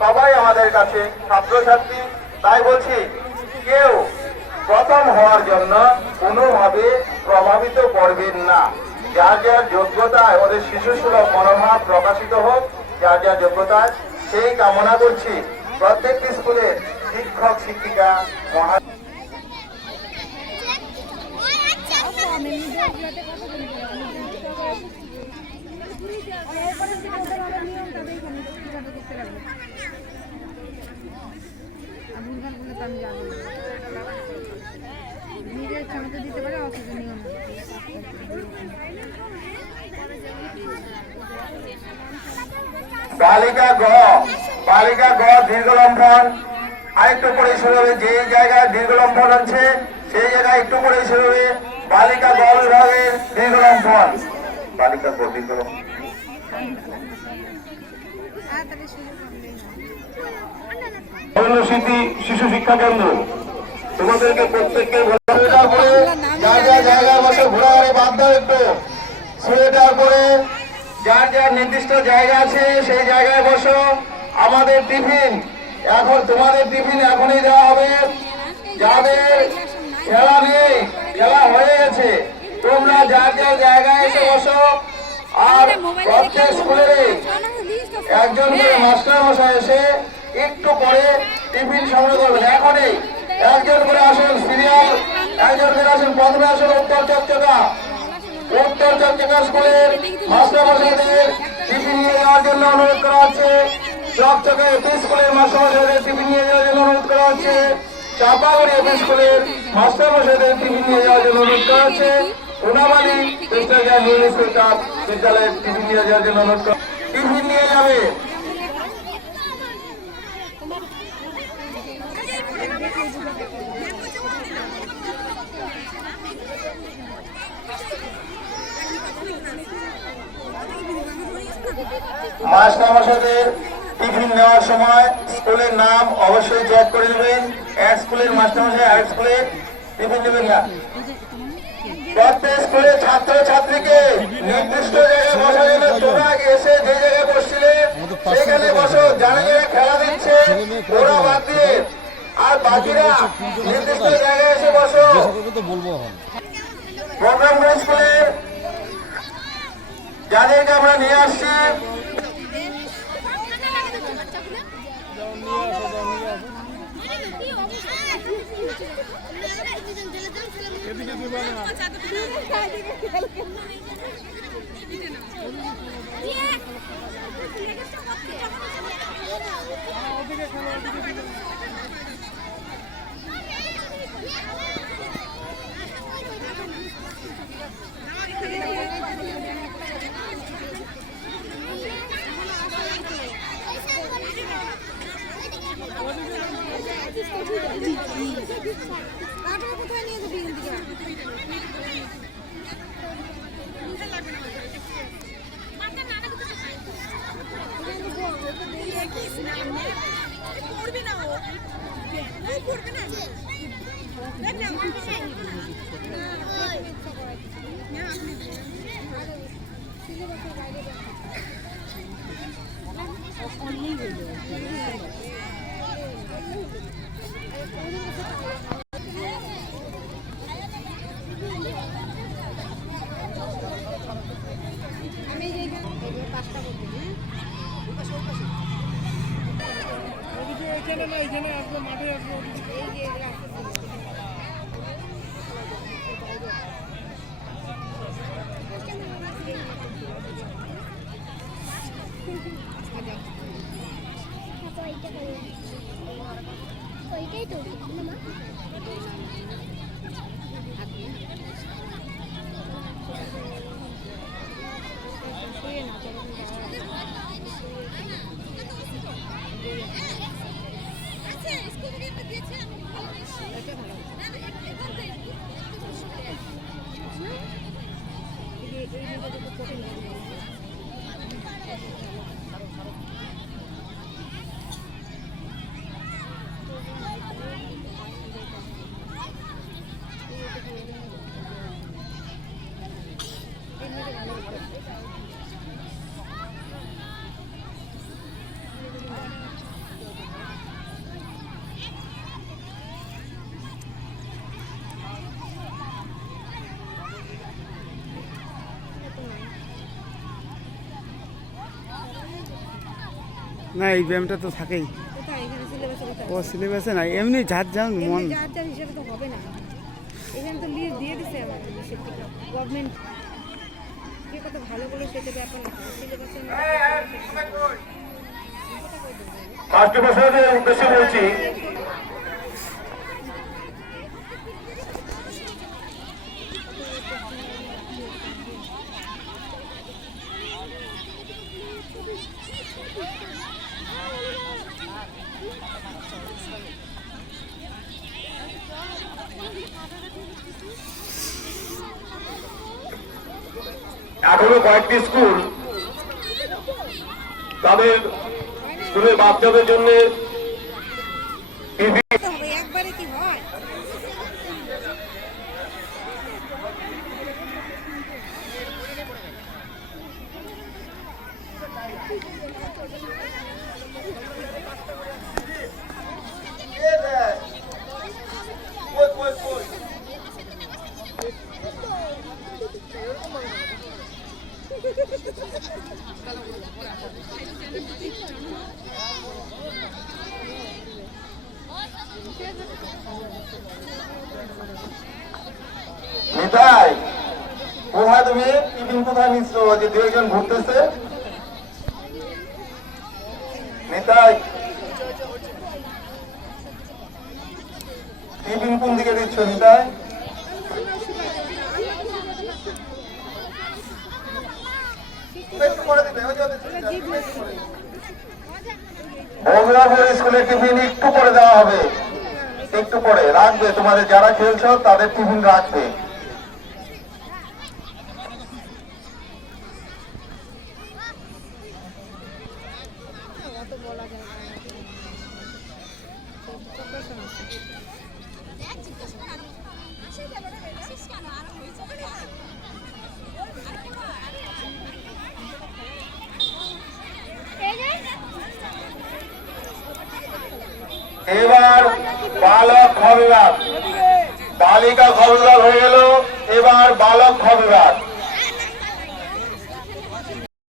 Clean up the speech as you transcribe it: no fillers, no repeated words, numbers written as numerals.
সবাই আমাদের কাছে ছাত্রছাত্রী, তাই বলছি কেউ প্রথম হওয়ার জন্য কোনোভাবে প্রভাবিত করবেন না। যার যার যোগ্যতায় ওদের শিশুসুলভ মনোভাব প্রকাশিত হোক, যার যার যোগ্যতায়, সেই কামনা করছি। প্রত্যেকটি স্কুলের শিক্ষক শিক্ষিকা মহা বালিকা গ দীর্ঘ লম্ফন আরেকটু পরে শুরু হবে। যে জায়গায় দীর্ঘ লম্ফন আছে সেই জায়গায় একটু পরে শুরু হবে। বালিকা গ বিভাগের দীর্ঘ লম্ফন, বালিকা গ দীর্ঘ লম্ফন। স্মৃতি শিশু শিক্ষা কেন্দ্র তোমাদেরকে প্রত্যেককে সোয়েটার পরে যার যার জায়গায় বসে ঘোরাঘুরি বাদ দাও একটু। সোয়েটার পরে যার যার নির্দিষ্ট জায়গা আছে সেই জায়গায় বসো। আমাদের টিফিন এখন, তোমাদের টিফিন এখনই দেওয়া হবে। যাদের খেলা নেই, খেলা হয়ে গেছে, তোমরা যার যার জায়গায় এসে বসো। আর প্রত্যেক স্কুলের একজন করে মাস্টার মশাই এসে একটু পরে টিফিন সংগ্রহ করবেন। এখনই একজন করে আসুন, সিরিয়াল একজন করে আসুন। প্রথমে আসুন উত্তর চকচকা স্কুলের মাস্টার মশাইদের টিফিন নিয়ে যাওয়ার জন্য অনুরোধ করা হচ্ছে। চকচকা এপি স্কুলের মাস্টার মশাইদের টিফিন নিয়ে যাওয়ার জন্য অনুরোধ করা হচ্ছে। চাপাগুড়ি এপি স্কুলের মাস্টার মশাইদের টিফিন নিয়ে যাওয়ার জন্য অনুরোধ করা হচ্ছে। সোনাবালি বিদ্যালয়ের টিফিন নিয়ে যাওয়ার জন্য অনুরোধ করা, টিফিন নিয়ে যাবে। মাস্টারমশাইদের টিফিন নেওয়ার সময় স্কুলের নাম অবশ্যই চেক করে নেবেন। এক স্কুলের মাস্টারমশাই আর স্কুলে টিফিন নেবেন না। প্রত্যেক স্কুলের ছাত্র ছাত্রীকে নির্দিষ্ট জায়গায় বসার জন্য তোমরা এসে যে জায়গায় বসছিলে সেখানে বসো। যারা যারা খেলা দিচ্ছে ওরা বাদ দিয়ে, আর বাকিরা নির্দিষ্ট জায়গায় এসে বসো। প্রোগ্রামগুলো স্কুলের যাদেরকে আমরা নিয়ে আসছি মাঠে আসবো। ওইটাই তো ভালো না এই ব্যায়ামটা তো থাকেই। কোথায় এখানে সিলেবাসে কোথায়? ও সিলেবাসে না, এমনি যার যার মন। যার যার হিসাবে তো হবে না। এখানে তো লিস্ট দিয়ে দিছে আমাদের দেশের থেকে গভর্নমেন্ট। কে কত ভালো করে সেটা ব্যাপার না, সিলেবাসে না। ফার্স্ট বছরের উদ্দেশ্যে বলছি, এখনো কয়েকটি স্কুল তাদের স্কুলের বাচ্চাদের জন্য একবারে কি হয়? নিতাই, কোথায় তুমি টিফিন কোথায় নিচ্ছ? যে দু একজন ঘুরতেছে। নিতাই, টিফিন কোন দিকে দিচ্ছ নিতাই? বগুড়াপুর স্কুলের টিফিন একটু পরে দেওয়া হবে, একটু পরে রাখবে। তোমাদের যারা খেলছো তাদের টিফিন রাখবে। এবার বালক খ বিভাগ, বালিকা খ বিভাগ হয়ে গেল, এবার বালক খ বিভাগ।